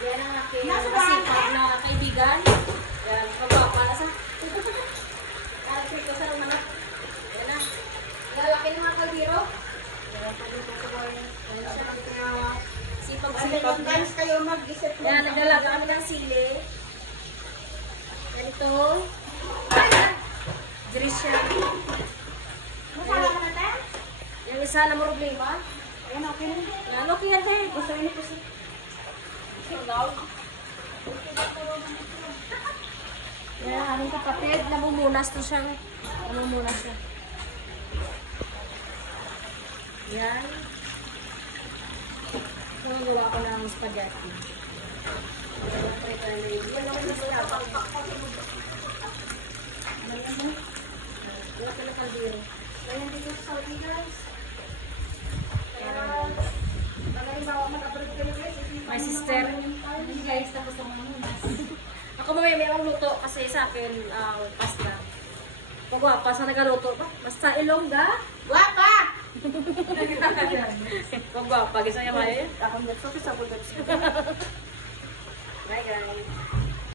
Yan ang aking masipag na kaibigan. Yan, magpapa na sa. Karapit ko sa mga. Yan na. Lalaki ng mga kalbiro. Yan, pagluto ko ba yun. Yan siya. Sipag-sipag. Guys, kayo mag-isip mo. Yan, naglalaga kami ng sili. Yan ito. Dirisya. Masala ka na tayo? Yung isa na problema. Ayan, okay na. Yan, okay yan tayo. Gusto rin ito siya. Yan ang aming kapatid. Namumunas to siya. Namumunas siya. Yan. Gumagawa ko ng spaghetti. Yan ako na sila. Wala ka na kaldero. Kaya dito sa Saudi guys. Kaya magalimbawa mag-upload kayo guys. My sister. Guys, tapos ang mamunas. Ako mamaya may akong luto kasi sa akin pasta. Pagwapa sa nagaluto pa. Basta ilongga. Guwapa! Pagwapa. Gisa niya maya yun. Akong nagsabi sa bulgat. Bye guys.